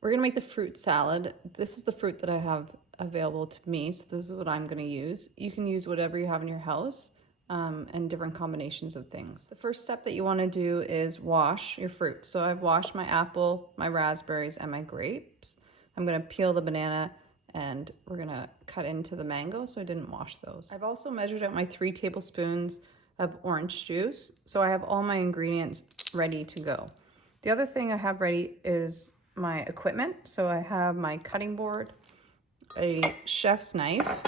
We're gonna make the fruit salad. This is the fruit that I have available to me, so this is what I'm gonna use. You can use whatever you have in your house and different combinations of things. The first step that you wanna do is wash your fruit. So I've washed my apple, my raspberries, and my grapes. I'm gonna peel the banana and we're gonna cut into the mango, so I didn't wash those. I've also measured out my 3 tablespoons of orange juice, so I have all my ingredients ready to go. The other thing I have ready is my equipment. So I have my cutting board, a chef's knife,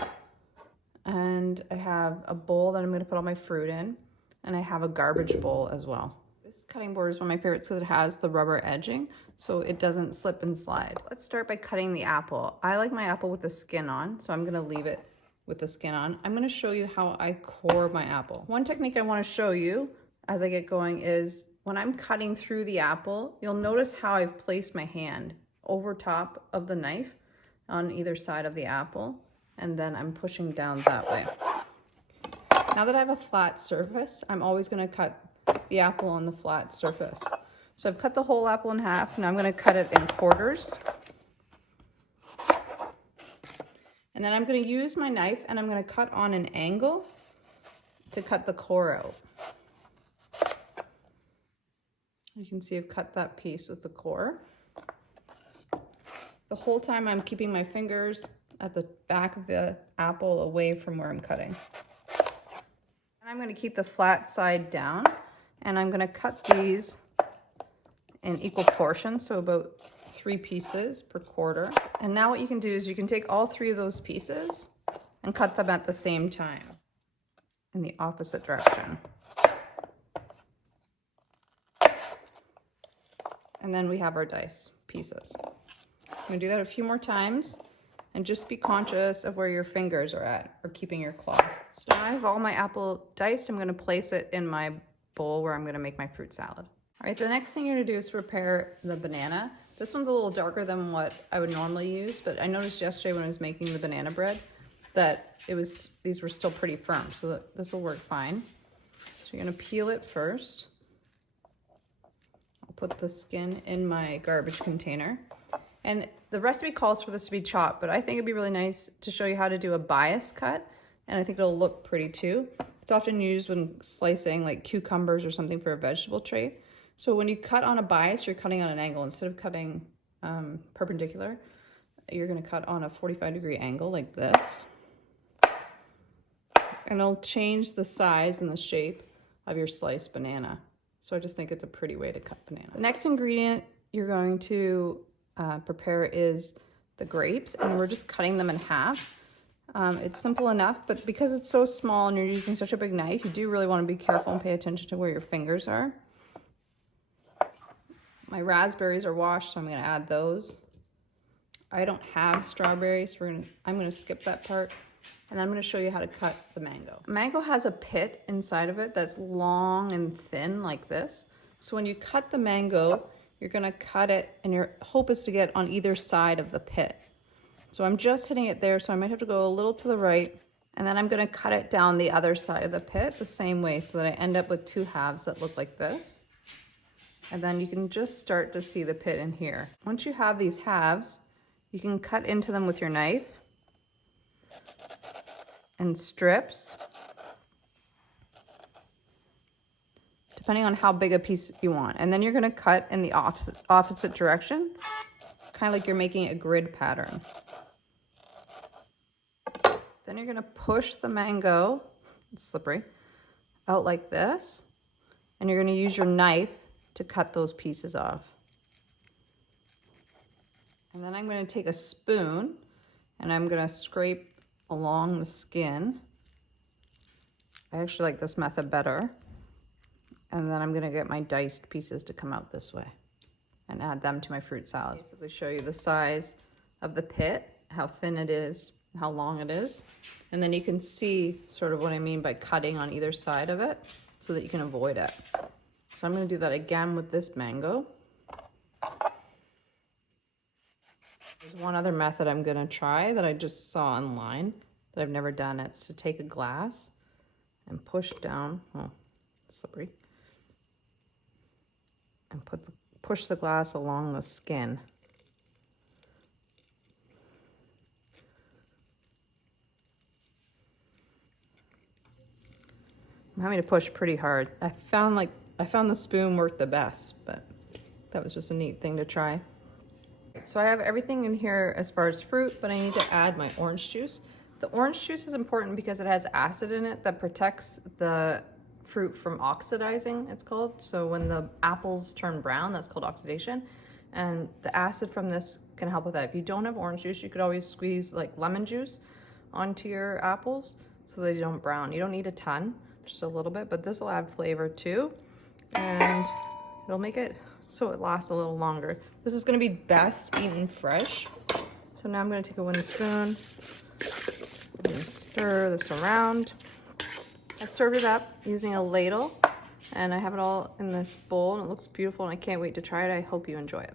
and I have a bowl that I'm going to put all my fruit in, and I have a garbage bowl as well. This cutting board is one of my favorites because it has the rubber edging so it doesn't slip and slide. Let's start by cutting the apple. I like my apple with the skin on, so I'm going to leave it with the skin on. I'm going to show you how I core my apple. One technique I want to show you as I get going is when I'm cutting through the apple, you'll notice how I've placed my hand over top of the knife on either side of the apple, and then I'm pushing down that way. Now that I have a flat surface, I'm always going to cut the apple on the flat surface. So I've cut the whole apple in half, and I'm going to cut it in quarters. And then I'm going to use my knife and I'm going to cut on an angle to cut the core out. You can see I've cut that piece with the core. The whole time I'm keeping my fingers at the back of the apple away from where I'm cutting. And I'm going to keep the flat side down, and I'm going to cut these in equal portions, so about 3 pieces per quarter. And now what you can do is you can take all 3 of those pieces and cut them at the same time in the opposite direction. And then we have our dice pieces. I'm gonna do that a few more times, and just be conscious of where your fingers are at or keeping your claw. So now I have all my apple diced. I'm gonna place it in my bowl where I'm gonna make my fruit salad. All right, the next thing you're gonna do is prepare the banana. This one's a little darker than what I would normally use, but I noticed yesterday when I was making the banana bread that these were still pretty firm, so this will work fine. So you're gonna peel it first. Put the skin in my garbage container. And the recipe calls for this to be chopped, but I think it'd be really nice to show you how to do a bias cut, and I think it'll look pretty too. It's often used when slicing like cucumbers or something for a vegetable tray. So when you cut on a bias, you're cutting on an angle. Instead of cutting perpendicular, you're gonna cut on a 45-degree angle like this. And it'll change the size and the shape of your sliced banana. So I just think it's a pretty way to cut banana. The next ingredient you're going to prepare is the grapes, and we're just cutting them in half. It's simple enough, but because it's so small and you're using such a big knife, you do really want to be careful and pay attention to where your fingers are. My raspberries are washed, so I'm going to add those. I don't have strawberries, so I'm going to skip that part. And I'm going to show you how to cut the mango. Mango has a pit inside of it that's long and thin like this. So when you cut the mango, you're going to cut it, and your hope is to get on either side of the pit. So I'm just hitting it there, so I might have to go a little to the right, and then I'm going to cut it down the other side of the pit the same way so that I end up with 2 halves that look like this. And then you can just start to see the pit in here. Once you have these halves, you can cut into them with your knife and strips, depending on how big a piece you want. And then you're gonna cut in the opposite direction, kind of like you're making a grid pattern. Then you're gonna push the mango, it's slippery, out like this, and you're gonna use your knife to cut those pieces off. And then I'm gonna take a spoon and I'm gonna scrape along the skin. I actually like this method better. And then I'm gonna get my diced pieces to come out this way and add them to my fruit salad. Basically show you the size of the pit, how thin it is, how long it is. And then you can see sort of what I mean by cutting on either side of it so that you can avoid it. So I'm gonna do that again with this mango. There's one other method I'm gonna try that I just saw online that I've never done. It's to take a glass and push down, oh, slippery, and push the glass along the skin. I'm having to push pretty hard. I found the spoon worked the best, but that was just a neat thing to try. So I have everything in here as far as fruit, but I need to add my orange juice. The orange juice is important because it has acid in it that protects the fruit from oxidizing, it's called. So when the apples turn brown, that's called oxidation. And the acid from this can help with that. If you don't have orange juice, you could always squeeze like lemon juice onto your apples so they don't brown. You don't need a ton, just a little bit, but this will add flavor too. And it'll make it so it lasts a little longer. This is gonna be best eaten fresh. So now I'm gonna take a wooden spoon and stir this around. I've served it up using a ladle and I have it all in this bowl and it looks beautiful and I can't wait to try it. I hope you enjoy it.